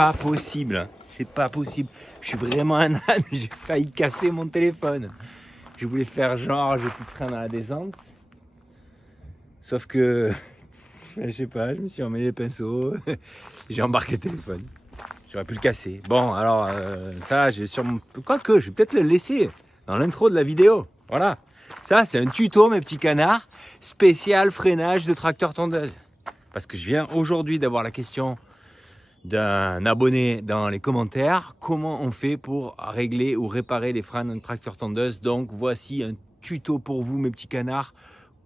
pas possible. C'est pas possible. Je suis vraiment un âne. J'ai failli casser mon téléphone. Je voulais faire genre, j'ai plus de frein dans la descente. Sauf que, je sais pas, je me suis emmêlé les pinceaux. J'ai embarqué le téléphone. J'aurais pu le casser. Bon, alors, ça, j'ai sûrement... Quoique, je vais peut-être le laisser dans l'intro de la vidéo. Voilà. Ça, c'est un tuto, mes petits canards, spécial freinage de tracteur tondeuse. Parce que je viens aujourd'hui d'avoir la question d'un abonné dans les commentaires. Comment on fait pour régler ou réparer les freins d'un tracteur tondeuse? Donc, voici un tuto pour vous, mes petits canards.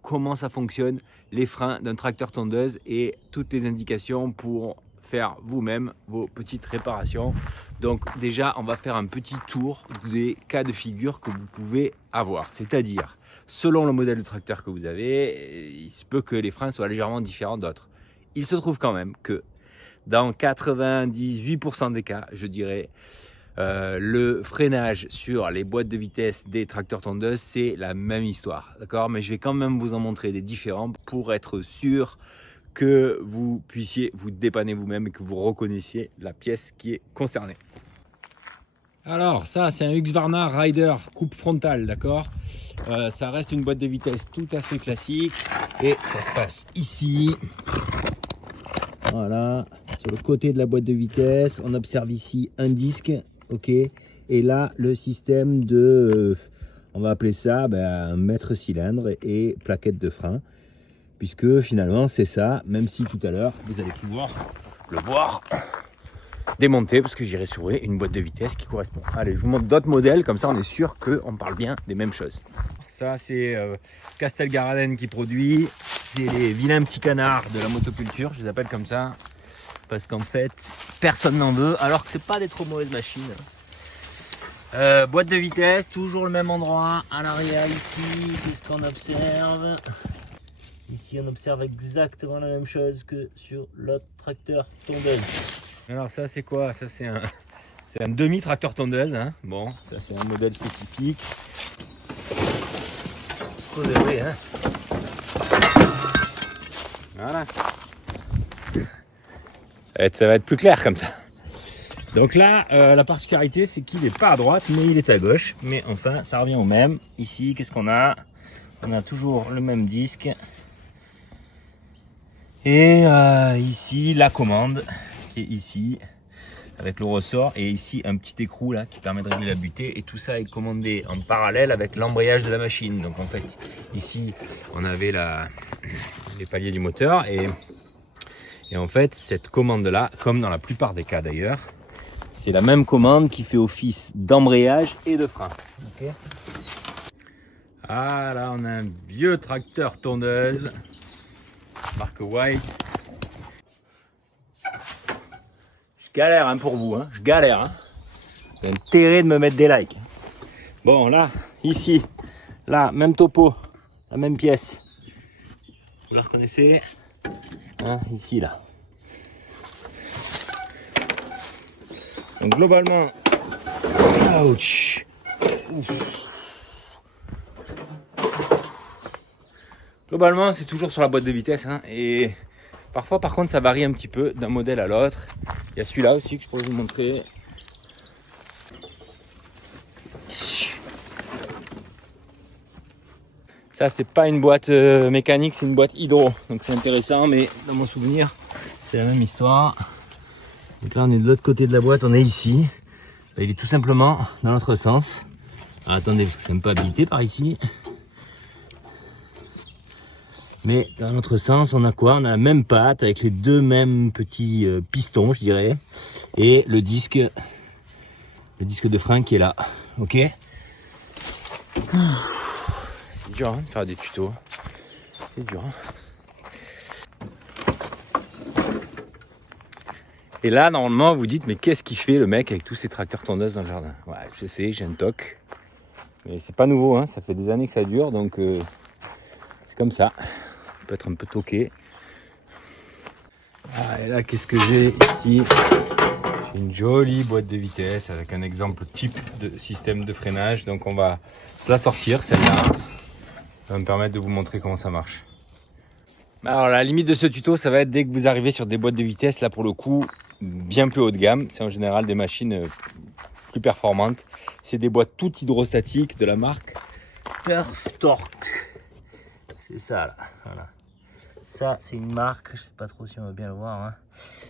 Comment ça fonctionne, les freins d'un tracteur tondeuse et toutes les indications pour faire vous-même vos petites réparations. Donc déjà, on va faire un petit tour des cas de figure que vous pouvez avoir. C'est-à-dire, selon le modèle de tracteur que vous avez, il se peut que les freins soient légèrement différents d'autres. Il se trouve quand même que dans 98% des cas, je dirais, le freinage sur les boîtes de vitesse des tracteurs tondeuses, c'est la même histoire, d'accord? Mais je vais quand même vous en montrer des différents pour être sûr que vous puissiez vous dépanner vous-même et que vous reconnaissiez la pièce qui est concernée. Alors ça, c'est un Husqvarna Rider coupe frontale, d'accord? Ça reste une boîte de vitesse tout à fait classique et ça se passe ici. Voilà, sur le côté de la boîte de vitesse, on observe ici un disque, ok, et là le système de, on va appeler ça un mètre cylindre et plaquette de frein, puisque finalement c'est ça, même si tout à l'heure vous allez pouvoir le voir démonter, parce que j'irai sur une boîte de vitesse qui correspond. Allez, je vous montre d'autres modèles, comme ça on est sûr qu'on parle bien des mêmes choses. Ça c'est Castelgaraden qui produit. C'est les vilains petits canards de la motoculture, je les appelle comme ça, parce qu'en fait, personne n'en veut, alors que c'est pas des trop mauvaises machines. Boîte de vitesse, toujours le même endroit, à l'arrière ici, qu'est-ce qu'on observe? Ici on observe exactement la même chose que sur l'autre tracteur tondeuse. Alors ça c'est quoi? Ça c'est un demi-tracteur tondeuse, hein. Bon, ça c'est un modèle spécifique. Supposé, hein. Voilà. Ça va être plus clair comme ça. Donc là, la particularité, c'est qu'il n'est pas à droite, mais il est à gauche. Mais enfin, ça revient au même. Ici, qu'est-ce qu'on a? On a toujours le même disque. Et ici, la commande, qui est ici, avec le ressort. Et ici, un petit écrou là, qui permet de régler la butée. Et tout ça est commandé en parallèle avec l'embrayage de la machine. Donc en fait, ici, on avait les paliers du moteur. Et en fait, cette commande-là, comme dans la plupart des cas d'ailleurs, c'est la même commande qui fait office d'embrayage et de frein. Okay. Ah là, on a un vieux tracteur tondeuse, marque White. Je galère hein, pour vous, hein. Je galère. Hein. J'ai intérêt de me mettre des likes. Bon, là, ici, là, même topo, la même pièce. Vous la reconnaissez? Hein, ici là. Donc globalement, ouch. Globalement c'est toujours sur la boîte de vitesse hein, et parfois par contre ça varie un petit peu d'un modèle à l'autre. Il y a celui-là aussi que je pourrais vous montrer. Ça c'est pas une boîte mécanique, c'est une boîte hydro, donc c'est intéressant, mais dans mon souvenir c'est la même histoire. Donc là on est de l'autre côté de la boîte, on est ici. Il est tout simplement dans l'autre sens. Alors, attendez, c'est un peu habilité par ici. Mais dans l'autre sens, on a quoi? On a la même patte avec les deux mêmes petits pistons, je dirais. Et le disque de frein qui est là. Ok. C'est dur hein, de faire des tutos. C'est dur. Hein. Et là, normalement, vous dites, mais qu'est-ce qu'il fait le mec avec tous ces tracteurs tondeuses dans le jardin? Ouais, je sais, j'ai un toc. Mais c'est pas nouveau, hein, ça fait des années que ça dure, donc c'est comme ça. On peut être un peu toqué. Ah, et là, qu'est-ce que j'ai ici? J'ai une jolie boîte de vitesse avec un exemple type de système de freinage. Donc on va se la sortir, celle-là. Ça va me permettre de vous montrer comment ça marche. Alors la limite de ce tuto, ça va être dès que vous arrivez sur des boîtes de vitesse, là pour le coup, bien plus haut de gamme. C'est en général des machines plus performantes. C'est des boîtes toutes hydrostatiques de la marque Turf Torque. C'est ça là, voilà. Ça c'est une marque, je sais pas trop si on va bien le voir, hein.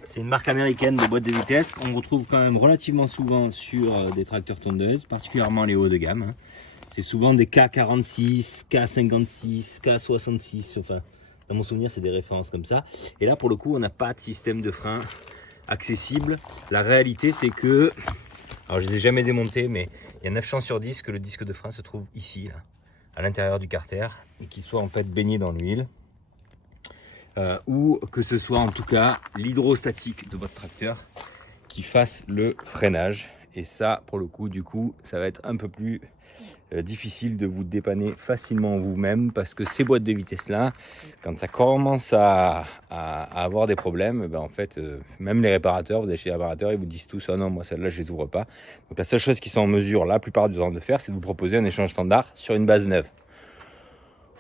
C'est une marque américaine de boîtes de vitesse qu'on retrouve quand même relativement souvent sur des tracteurs tondeuses, particulièrement les hauts de gamme, hein. C'est souvent des K46, K56, K66, enfin dans mon souvenir c'est des références comme ça. Et là pour le coup on n'a pas de système de frein accessible. La réalité c'est que, alors je les ai jamais démontés, mais il y a 9 chances sur 10 que le disque de frein se trouve ici, là, à l'intérieur du carter, et qu'il soit en fait baigné dans l'huile. Ou que ce soit en tout cas l'hydrostatique de votre tracteur qui fasse le freinage. Et ça pour le coup, du coup, ça va être un peu plus difficile de vous dépanner facilement vous-même, parce que ces boîtes de vitesse là, quand ça commence à avoir des problèmes, ben en fait même les réparateurs, vous allez chez les réparateurs, ils vous disent tous ah non moi celle-là je les ouvre pas. Donc la seule chose qu'ils sont en mesure la plupart du temps de faire, c'est de vous proposer un échange standard sur une base neuve.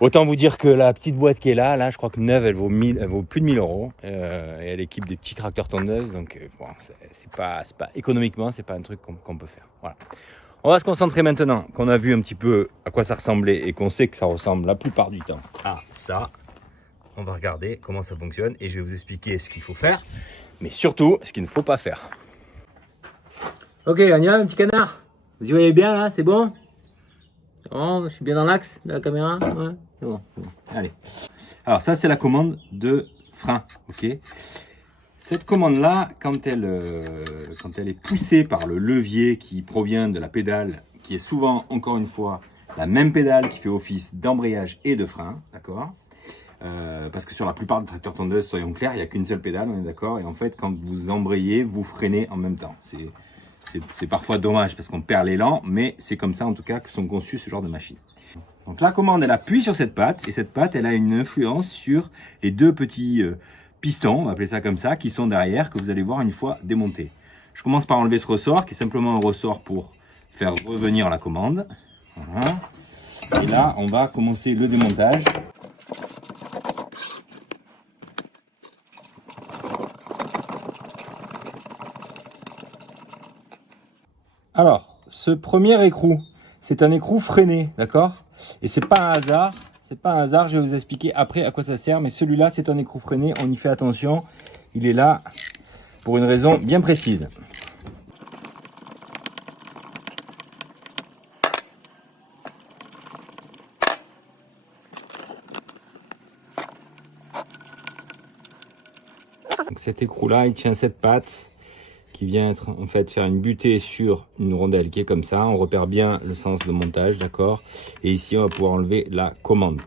Autant vous dire que la petite boîte qui est là, je crois que neuve, elle vaut plus de 1000 euros. Et elle équipe des petits tracteurs tondeuses. Donc, bon, c'est pas économiquement, c'est pas un truc qu'on peut faire. Voilà. On va se concentrer maintenant qu'on a vu un petit peu à quoi ça ressemblait et qu'on sait que ça ressemble la plupart du temps à ça. On va regarder comment ça fonctionne et je vais vous expliquer ce qu'il faut faire, mais surtout ce qu'il ne faut pas faire. Ok, on y va, mon petit canard. Vous y voyez bien là, c'est bon? Oh, je suis bien dans l'axe de la caméra. Ouais, c'est bon, c'est bon. Allez. Alors ça c'est la commande de frein. Ok. Cette commande là, quand elle est poussée par le levier qui provient de la pédale, qui est souvent encore une fois la même pédale qui fait office d'embrayage et de frein, d'accord, parce que sur la plupart des tracteurs tondeuses, soyons clairs, il n'y a qu'une seule pédale, on est d'accord. Et en fait, quand vous embrayez, vous freinez en même temps. C'est parfois dommage parce qu'on perd l'élan, mais c'est comme ça en tout cas que sont conçus ce genre de machines. Donc la commande, elle appuie sur cette patte, et cette patte, elle a une influence sur les deux petits pistons, on va appeler ça comme ça, qui sont derrière, que vous allez voir une fois démontés. Je commence par enlever ce ressort, qui est simplement un ressort pour faire revenir la commande. Voilà. Et là, on va commencer le démontage. Alors, ce premier écrou, c'est un écrou freiné, d'accord? Et c'est pas un hasard, je vais vous expliquer après à quoi ça sert, mais celui-là, c'est un écrou freiné, on y fait attention, il est là pour une raison bien précise. Donc cet écrou-là, il tient cette patte qui vient être, en fait faire une butée sur une rondelle qui est comme ça. On repère bien le sens de montage, d'accord. Et ici, on va pouvoir enlever la commande.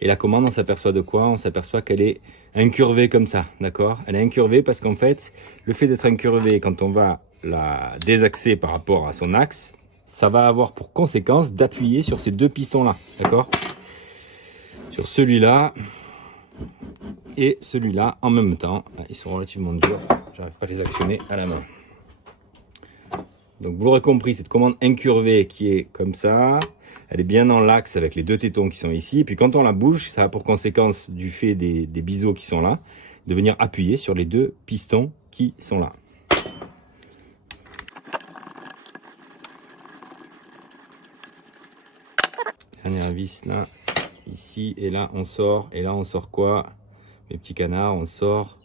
Et la commande, on s'aperçoit de quoi? On s'aperçoit qu'elle est incurvée comme ça, d'accord. Elle est incurvée parce qu'en fait, le fait d'être incurvée, quand on va la désaxer par rapport à son axe, ça va avoir pour conséquence d'appuyer sur ces deux pistons-là, d'accord. Sur celui-là et celui-là en même temps. Ils sont relativement durs, j'arrive pas à les actionner à la main. Donc vous l'aurez compris, cette commande incurvée qui est comme ça, elle est bien dans l'axe avec les deux tétons qui sont ici. Et puis quand on la bouge, ça a pour conséquence, du fait des biseaux qui sont là, de venir appuyer sur les deux pistons qui sont là. Dernière vis là, ici, et là on sort. Et là on sort quoi, mes petits canards? On sort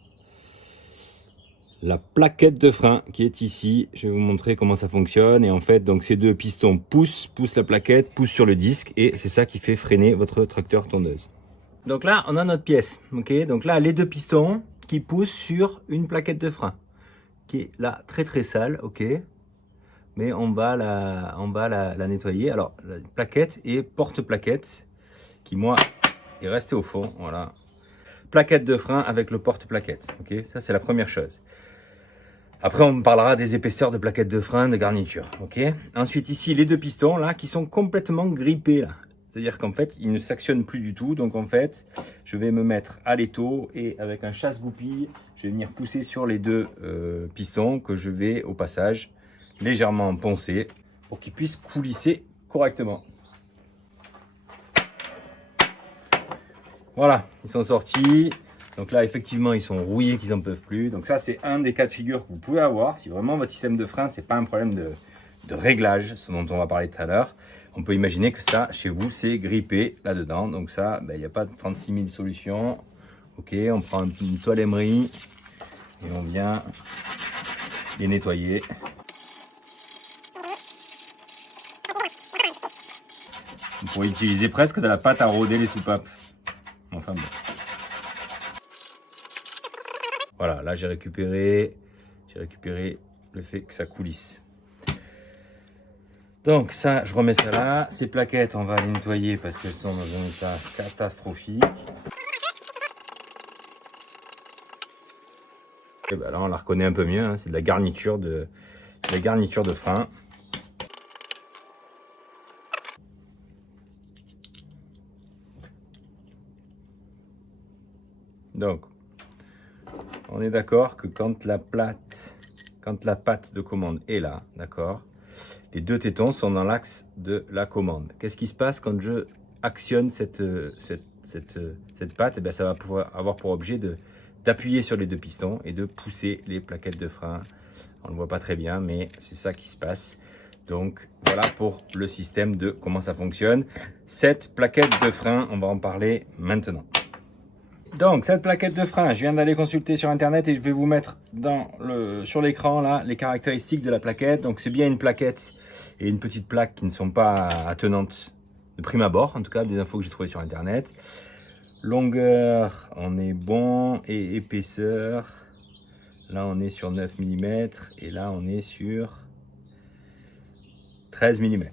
la plaquette de frein qui est ici. Je vais vous montrer comment ça fonctionne. Et en fait, donc ces deux pistons poussent la plaquette, poussent sur le disque, et c'est ça qui fait freiner votre tracteur tondeuse. Donc là, on a notre pièce. Ok, donc là, les deux pistons qui poussent sur une plaquette de frein qui est là très sale. Ok, mais on va la nettoyer. Alors, la plaquette et porte-plaquette qui, moi, est restée au fond. Voilà, plaquette de frein avec le porte-plaquette. Ok, ça c'est la première chose. Après, on parlera des épaisseurs de plaquettes de frein, de garniture. Ok. Ensuite, ici, les deux pistons là qui sont complètement grippés là. C'est-à-dire qu'en fait, ils ne s'actionnent plus du tout. Donc en fait, je vais me mettre à l'étau et avec un chasse-goupille, je vais venir pousser sur les deux pistons que je vais au passage légèrement poncer pour qu'ils puissent coulisser correctement. Voilà, ils sont sortis. Donc là, effectivement, ils sont rouillés, qu'ils n'en peuvent plus. Donc ça, c'est un des cas de figure que vous pouvez avoir. Si vraiment votre système de frein, c'est pas un problème de réglage, ce dont on va parler tout à l'heure. On peut imaginer que ça, chez vous, c'est grippé là-dedans. Donc ça, il n'y a pas de 36 000 solutions. Ok, on prend une toile émery et on vient les nettoyer. On pourrait utiliser presque de la pâte à rôder les soupapes. Enfin bon. Voilà, là j'ai récupéré le fait que ça coulisse. Donc ça, je remets ça là. Ces plaquettes, on va les nettoyer parce qu'elles sont dans un état catastrophique. Et ben là, on la reconnaît un peu mieux. Hein. C'est de la garniture de frein. Donc, on est d'accord que quand la patte de commande est là, d'accord, les deux tétons sont dans l'axe de la commande. Qu'est-ce qui se passe quand je actionne cette patte? Et bien, ça va pouvoir avoir pour objet d'appuyer sur les deux pistons et de pousser les plaquettes de frein. On ne le voit pas très bien, mais c'est ça qui se passe. Donc, voilà pour le système de comment ça fonctionne. Cette plaquette de frein, on va en parler maintenant. Donc, cette plaquette de frein, je viens d'aller consulter sur internet et je vais vous mettre sur l'écran là les caractéristiques de la plaquette. Donc, c'est bien une plaquette et une petite plaque qui ne sont pas attenantes de prime abord, en tout cas des infos que j'ai trouvées sur internet. Longueur, on est bon, et épaisseur, là on est sur 9 mm et là on est sur 13 mm.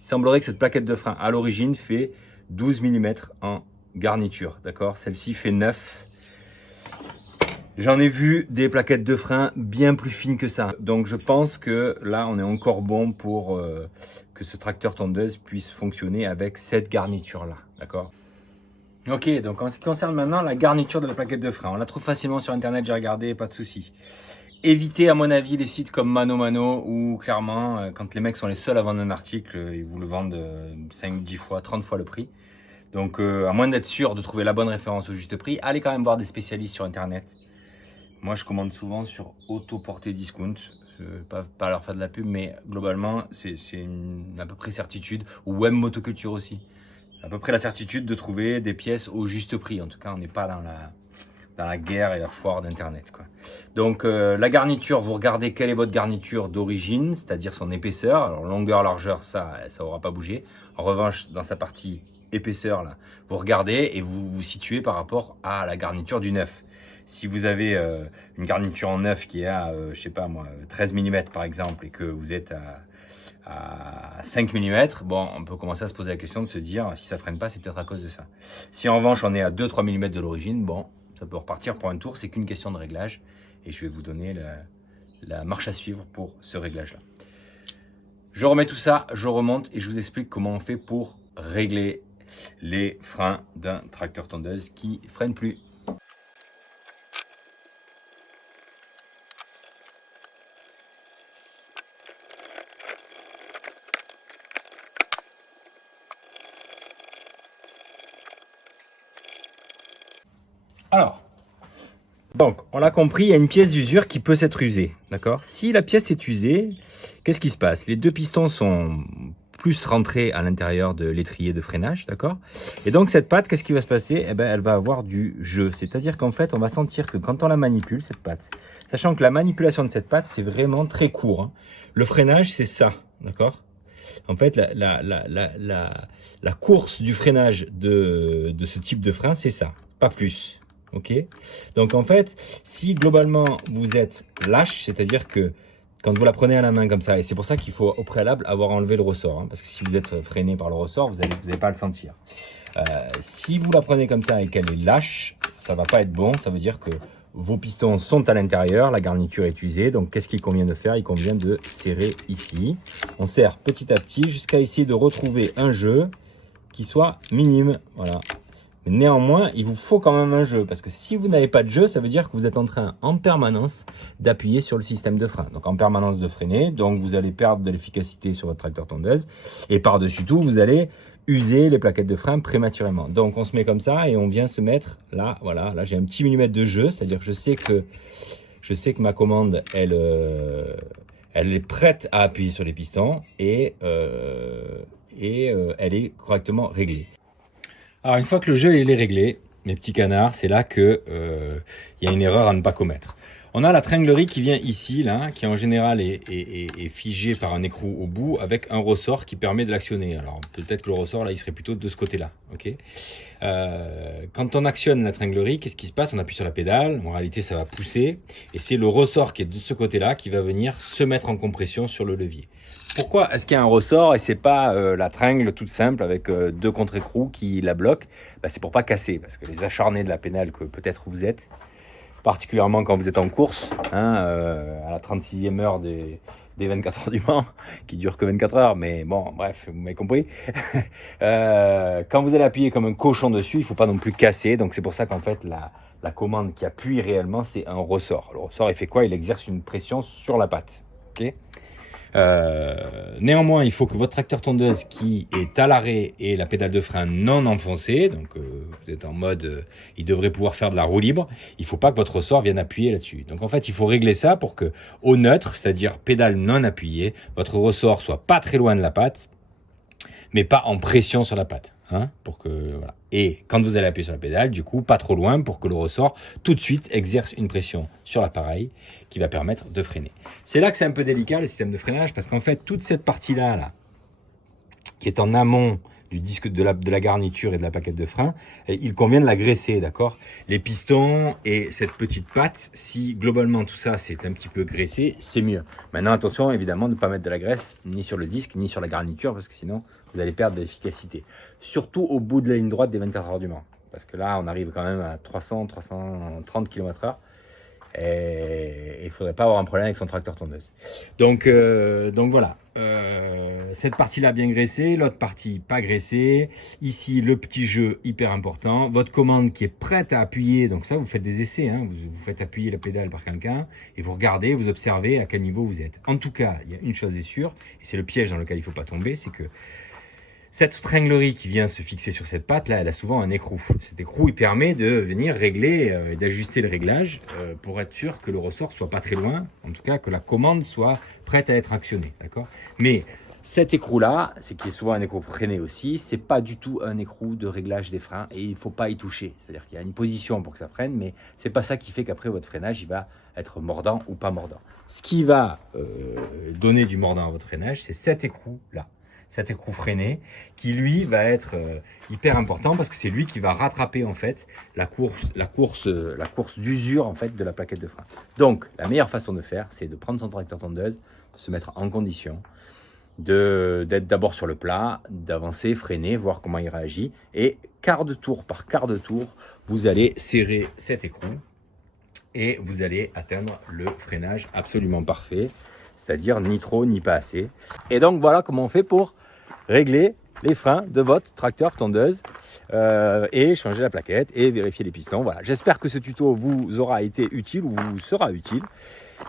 Il semblerait que cette plaquette de frein à l'origine fait 12 mm en garniture, d'accord? Celle-ci fait 9. J'en ai vu des plaquettes de frein bien plus fines que ça. Donc je pense que là on est encore bon pour que ce tracteur tondeuse puisse fonctionner avec cette garniture là, d'accord? Ok, donc en ce qui concerne maintenant la garniture de la plaquette de frein, on la trouve facilement sur internet, j'ai regardé, pas de souci. Évitez à mon avis les sites comme Mano Mano où clairement quand les mecs sont les seuls à vendre un article, ils vous le vendent 5, 10 fois, 30 fois le prix. Donc à moins d'être sûr de trouver la bonne référence au juste prix, allez quand même voir des spécialistes sur internet. Moi je commande souvent sur Autoportée Discount, pas leur faire de la pub, mais globalement c'est à peu près certitude, ou Web Motoculture aussi. À peu près la certitude de trouver des pièces au juste prix. En tout cas, on n'est pas dans la guerre et la foire d'internet, quoi. Donc la garniture, vous regardez quelle est votre garniture d'origine, c'est-à-dire son épaisseur. Alors longueur, largeur, ça aura pas bougé. En revanche, dans sa partie épaisseur là, vous regardez et vous vous situez par rapport à la garniture du neuf. Si vous avez une garniture en neuf qui est à, je sais pas moi, 13 mm par exemple, et que vous êtes à 5 mm, bon, on peut commencer à se poser la question de se dire si ça freine pas, c'est peut-être à cause de ça. Si en revanche on est à 2-3 mm de l'origine, bon, ça peut repartir pour un tour, c'est qu'une question de réglage et je vais vous donner la marche à suivre pour ce réglage là. Je remets tout ça, je remonte et je vous explique comment on fait pour régler les freins d'un tracteur tondeuse qui freine plus. Alors, donc, on l'a compris, il y a une pièce d'usure qui peut s'être usée, d'accord? Si la pièce est usée, qu'est-ce qui se passe? Les deux pistons sont plus rentrés à l'intérieur de l'étrier de freinage, d'accord? Et donc, cette patte, qu'est-ce qui va se passer? Eh ben, elle va avoir du jeu. C'est-à-dire qu'en fait, on va sentir que quand on la manipule, cette patte, sachant que la manipulation de cette patte, c'est vraiment très court, hein. Le freinage, c'est ça, d'accord? En fait, la course du freinage de ce type de frein, c'est ça, pas plus. Ok, donc en fait, si globalement vous êtes lâche, c'est-à-dire que quand vous la prenez à la main comme ça, et c'est pour ça qu'il faut au préalable avoir enlevé le ressort, hein, parce que si vous êtes freiné par le ressort, vous n'allez pas le sentir. Si vous la prenez comme ça et qu'elle est lâche, ça va pas être bon, ça veut dire que vos pistons sont à l'intérieur, la garniture est usée, donc qu'est-ce qu'il convient de faire? Il convient de serrer ici. On serre petit à petit jusqu'à essayer de retrouver un jeu qui soit minime, voilà. Mais néanmoins, il vous faut quand même un jeu, parce que si vous n'avez pas de jeu, ça veut dire que vous êtes en train, en permanence, d'appuyer sur le système de frein. Donc en permanence de freiner, donc vous allez perdre de l'efficacité sur votre tracteur tondeuse, et par-dessus tout, vous allez user les plaquettes de frein prématurément. Donc on se met comme ça, et on vient se mettre là, voilà, là j'ai un petit millimètre de jeu, c'est-à-dire que je sais que ma commande, elle est prête à appuyer sur les pistons, et elle est correctement réglée. Alors une fois que le jeu il est réglé, mes petits canards, c'est là que y a une erreur à ne pas commettre. On a la tringlerie qui vient ici, là, qui en général est figée par un écrou au bout avec un ressort qui permet de l'actionner. Alors peut-être que le ressort là, il serait plutôt de ce côté-là. Ok. Quand on actionne la tringlerie, qu'est-ce qui se passe? On appuie sur la pédale. En réalité, ça va pousser, et c'est le ressort qui est de ce côté-là qui va venir se mettre en compression sur le levier. Pourquoi est-ce qu'il y a un ressort et c'est pas la tringle toute simple avec deux contre-écrous qui la bloquent? C'est pour pas casser, parce que les acharnés de la pédale que peut-être vous êtes, particulièrement quand vous êtes en course, à la 36e heure des 24 heures du Mans, qui durent que 24 heures, mais bon, bref, vous m'avez compris. Quand vous allez appuyer comme un cochon dessus, il faut pas non plus casser, donc c'est pour ça qu'en fait la commande qui appuie réellement, c'est un ressort. Le ressort, il fait quoi? Il exerce une pression sur la patte. Ok. Néanmoins, il faut que votre tracteur tondeuse qui est à l'arrêt et la pédale de frein non enfoncée, donc vous êtes en mode il devrait pouvoir faire de la roue libre, il ne faut pas que votre ressort vienne appuyer là-dessus. Donc en fait, il faut régler ça pour que au neutre, c'est-à-dire pédale non appuyée, votre ressort soit pas très loin de la patte, mais pas en pression sur la patte. Pour que, voilà. Et quand vous allez appuyer sur la pédale, du coup, pas trop loin pour que le ressort tout de suite exerce une pression sur l'appareil qui va permettre de freiner. C'est là que c'est un peu délicat le système de freinage, parce qu'en fait, toute cette partie-là, là, qui est en amont du disque de la garniture et de la plaquette de frein, il convient de la graisser, d'accord? Les pistons et cette petite patte, si globalement tout ça c'est un petit peu graissé, c'est mieux. Maintenant attention évidemment de ne pas mettre de la graisse ni sur le disque ni sur la garniture, parce que sinon vous allez perdre de l'efficacité. Surtout au bout de la ligne droite des 24 heures du Mans, parce que là on arrive quand même à 330 km/h. Et il ne faudrait pas avoir un problème avec son tracteur tondeuse. Donc voilà, cette partie-là bien graissée, l'autre partie pas graissée. Ici, le petit jeu hyper important. Votre commande qui est prête à appuyer. Donc ça, vous faites des essais. Vous faites appuyer la pédale par quelqu'un et vous regardez, vous observez à quel niveau vous êtes. En tout cas, il y a une chose est sûre, et c'est le piège dans lequel il ne faut pas tomber, c'est que cette tringlerie qui vient se fixer sur cette patte là, elle a souvent un écrou. Cet écrou, il permet de venir régler et d'ajuster le réglage pour être sûr que le ressort soit pas très loin, en tout cas que la commande soit prête à être actionnée, d'accord? Mais cet écrou là, c'est qui est souvent un écrou freiné aussi, c'est pas du tout un écrou de réglage des freins et il faut pas y toucher. C'est-à-dire qu'il y a une position pour que ça freine, mais c'est pas ça qui fait qu'après votre freinage il va être mordant ou pas mordant. Ce qui va donner du mordant à votre freinage, c'est cet écrou là. Cet écrou freiné qui lui va être hyper important, parce que c'est lui qui va rattraper en fait la course d'usure en fait de la plaquette de frein. Donc la meilleure façon de faire, c'est de prendre son tracteur tondeuse, de se mettre en condition, d'être d'abord sur le plat, d'avancer, freiner, voir comment il réagit, et quart de tour par quart de tour, vous allez serrer cet écrou et vous allez atteindre le freinage absolument parfait, c'est-à-dire ni trop ni pas assez. Et donc voilà comment on fait pour régler les freins de votre tracteur tondeuse et changer la plaquette et vérifier les pistons. Voilà. J'espère que ce tuto vous aura été utile ou vous sera utile.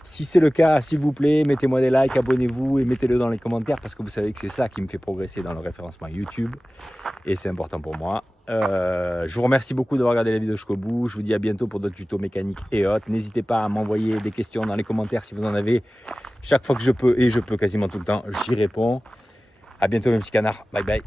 Si c'est le cas, s'il vous plaît, mettez-moi des likes, abonnez-vous et mettez-le dans les commentaires, parce que vous savez que c'est ça qui me fait progresser dans le référencement YouTube et c'est important pour moi. Je vous remercie beaucoup d'avoir regardé la vidéo jusqu'au bout. Je vous dis à bientôt pour d'autres tutos mécaniques et autres. N'hésitez pas à m'envoyer des questions dans les commentaires si vous en avez. Chaque fois que je peux, et je peux quasiment tout le temps, j'y réponds. À bientôt mes petits canards. Bye bye.